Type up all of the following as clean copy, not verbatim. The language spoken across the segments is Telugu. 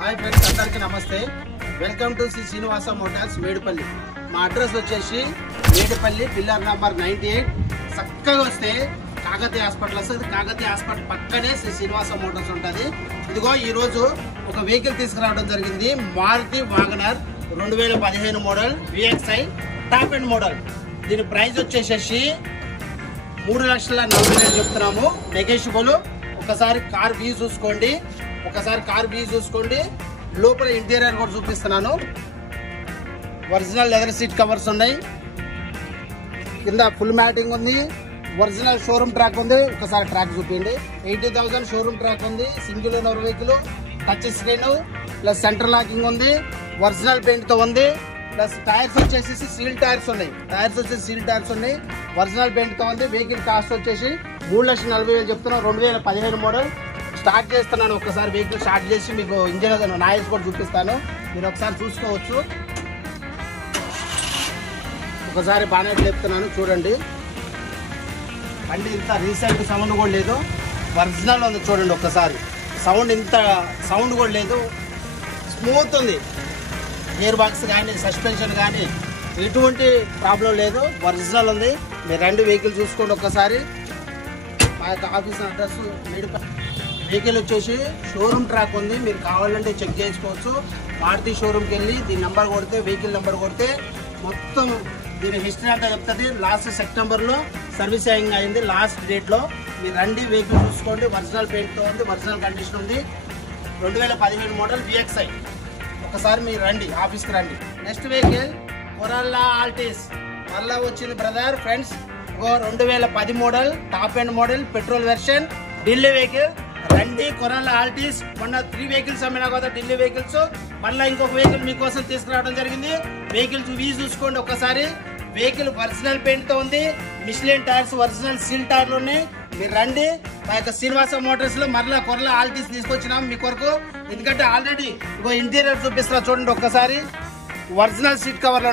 हाय फ्रेंड्स अंदरिकी नमस्ते welcome to C Srinivasa motors Medipally మా అడ్రస్ వచ్చేసి మేడపల్లి పిల్లర్ నంబర్ 98 చక్కగా వస్తే కాకతీయ హాస్పిటల్ వస్తుంది. కాకతీయ హాస్పిటల్ పక్కనే శ్రీ శ్రీనివాస మోటార్స్ ఉంటుంది. ఇదిగో ఈ రోజు ఒక వెహికల్ తీసుకురావడం జరిగింది. Maruti WagonR 2015 model VXI top end model. దీని ప్రైస్ వచ్చేసి 3,40,000 చెప్తున్నాము. నెగోషియబుల్. ఒకసారి కార్ వ్యూ చూసుకోండి. లోపల ఇంటీరియర్ కూడా చూపిస్తున్నాను. ఒరిజినల్ లెదర్ సీట్ కవర్స్ ఉన్నాయి. కింద ఫుల్ మ్యాటింగ్ ఉంది. ఒరిజినల్ షోరూమ్ ట్రాక్ ఉంది. ఒకసారి ట్రాక్ చూపించండి. 80,000 షోరూమ్ ట్రాక్ ఉంది. Single owner vehicle, touch screen plus centre locking ఉంది. ఒరిజినల్ పెయింట్ తో ఉంది. ప్లస్ టైర్స్ వచ్చేసి సీల్ టైర్స్ ఉన్నాయి. ఒరిజినల్ పెయింట్ తో ఉంది. వెహికల్ కాస్ట్ వచ్చేసి 3,40,000 చెప్తున్నాం. 2015 మోడల్. స్టార్ట్ చేస్తున్నాను. ఒకసారి వెహికల్ స్టార్ట్ చేసి మీకు ఇంజన్ నాయిస్ కూడా చూపిస్తాను. మీరు ఒకసారి చూసుకోవచ్చు. ఒకసారి బానెట్ లేపుతున్నాను చూడండి. బండి ఇంత రీసెంట్ సౌండ్ కూడా లేదు. ఒరిజినల్ ఉంది చూడండి. ఒక్కసారి ఇంత సౌండ్ కూడా లేదు. స్మూత్ ఉంది. గేర్ బాక్స్ కానీ సస్పెన్షన్ కానీ ఎటువంటి ప్రాబ్లం లేదు. ఒరిజినల్ ఉంది. మీరు రెండు వెహికల్ చూసుకోండి. ఒక్కసారి మా యొక్క ఆఫీస్ అడ్రస్ వెహికల్ వచ్చేసి షోరూమ్ ట్రాక్ ఉంది. మీరు కావాలంటే చెక్ చేసుకోవచ్చు. మారుతి షోరూమ్కి వెళ్ళి దీని నెంబర్ కొడితే, వెహికల్ నెంబర్ కొడితే మొత్తం దీని హిస్టరీ అంతా చెప్తుంది. లాస్ట్ సెప్టెంబర్లో సర్వీసింగ్ అయింది. లాస్ట్ డేట్లో మీరు రండి, వెహికల్ చూసుకోండి. ఒరిజినల్ పెయింట్తో ఉంది. ఒరిజినల్ కండిషన్ ఉంది. 2015 మోడల్ VXI. ఒకసారి మీరు రండి, ఆఫీస్కి రండి. నెక్స్ట్ వెహికల్ కొరల్లా ఆల్టిస్ మళ్ళా వచ్చింది brother friends. 2010 model top end model petrol version Delhi vehicle. రండి కొరల్లా ఆల్టిస్. మొన్న 3 వెహికల్స్ అమ్మినా కదా ఢిల్లీ వెహికల్స్. మళ్ళీ ఇంకొక వెహికల్ మీకోసం తీసుకురావడం జరిగింది. వెహికల్ చూసుకోండి ఒకసారి. వెహికల్ ఒరిజినల్ పెయింట్ తో ఉంది. మిష్లిన్ టైర్స్ ఒరిజినల్ సీల్ టైర్లు ఉన్నాయి. మీరు రండి. మా యొక్క శ్రీనివాస మోటార్స్ లో మరలా కొరలా ఆల్టిస్ తీసుకొచ్చినాం మీ కొరకు. ఎందుకంటే ఆల్రెడీ ఇంటీరియర్ చూపిస్తున్నా చూడండి ఒక్కసారి. ఒరిజినల్ సీట్ కవర్లు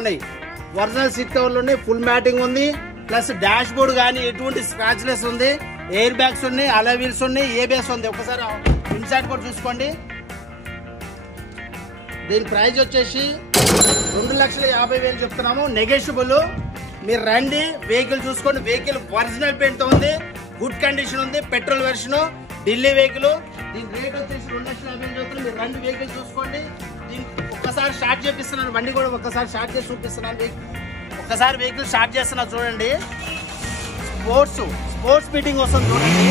ఉన్నాయి. ఫుల్ మ్యాటింగ్ ఉంది. ప్లస్ డాష్ బోర్డ్ కానీ ఎటువంటి స్క్రాచ్లెస్ ఉంది. ఎయిర్ బ్యాగ్స్ ఉన్నాయి. అలా వీల్స్ ఉన్నాయి. ABS ఉంది. ఒకసారి ఇన్సైడ్ కూడా చూసుకోండి. దీని ప్రైస్ వచ్చేసి 2,50,000 చెప్తున్నాము. నెగోషియబుల్. మీరు రండి, వెహికల్ చూసుకోండి. వెహికల్ ఒరిజినల్ పెయింట్ తో ఉంది. గుడ్ కండిషన్ ఉంది. Petrol version Delhi vehicle. దీని రేట్ వచ్చేసి 2,50,000 చెప్తున్నాం. మీరు రండి, వెహికల్ చూసుకోండి. దీన్ని ఒక్కసారి స్టార్ట్ చేపిస్తున్నాను. బండి కూడా ఒక్కసారి స్టార్ట్ చేసి చూపిస్తున్నాను. ఒక్కసారి వెహికల్ స్టార్ట్ చేస్తున్నా చూడండి. స్పోర్ట్స్ ఫీటింగ్ వస్తుంది చూడండి.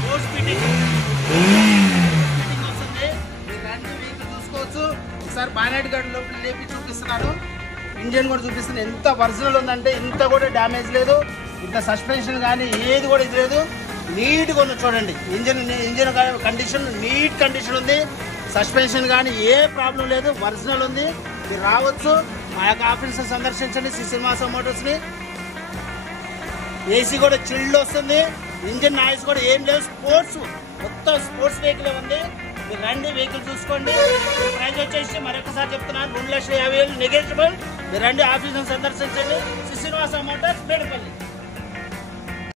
స్పోర్ట్స్ ఫీటింగ్ వస్తుంది. మీరు రండి, వెహికల్ చూసుకోవచ్చు. ఒకసారి బానెట్ గడ్ లోపల లేపి చూపిస్తున్నాను. ఇంజన్ కూడా చూపిస్తున్నాను. ఎంత ఒరిజినల్ ఉందంటే ఇంత కూడా డ్యామేజ్ లేదు. ఇంత సస్పెన్షన్ కానీ ఏది కూడా ఇది లేదు. నీట్గా ఉంది చూడండి. ఇంజన్ కండిషన్ నీట్ కండిషన్ ఉంది. సస్పెన్షన్ కానీ ఏ ప్రాబ్లం లేదు. ఒరిజినల్ ఉంది. మీరు రావచ్చు. మా యొక్క ఆఫీస్ సందర్శించండి శ్రీ శ్రీనివాస మోటార్స్ ని. AC కూడా చిల్డ్ వస్తుంది. ఇంజన్ నాయిస్ కూడా ఏం లేదు. మొత్తం స్పోర్ట్స్ వెహికల్ ఉంది. మీరు రండి, వెహికల్ చూసుకోండి. ప్రైస్ వచ్చేసి మరొకసారి చెప్తున్నాను 2,50,000 నెగోషియబుల్. మీరు రండి, ఆఫీస్ సందర్శించండి శ్రీ శ్రీనివాస మోటార్స్ మేడపల్లి.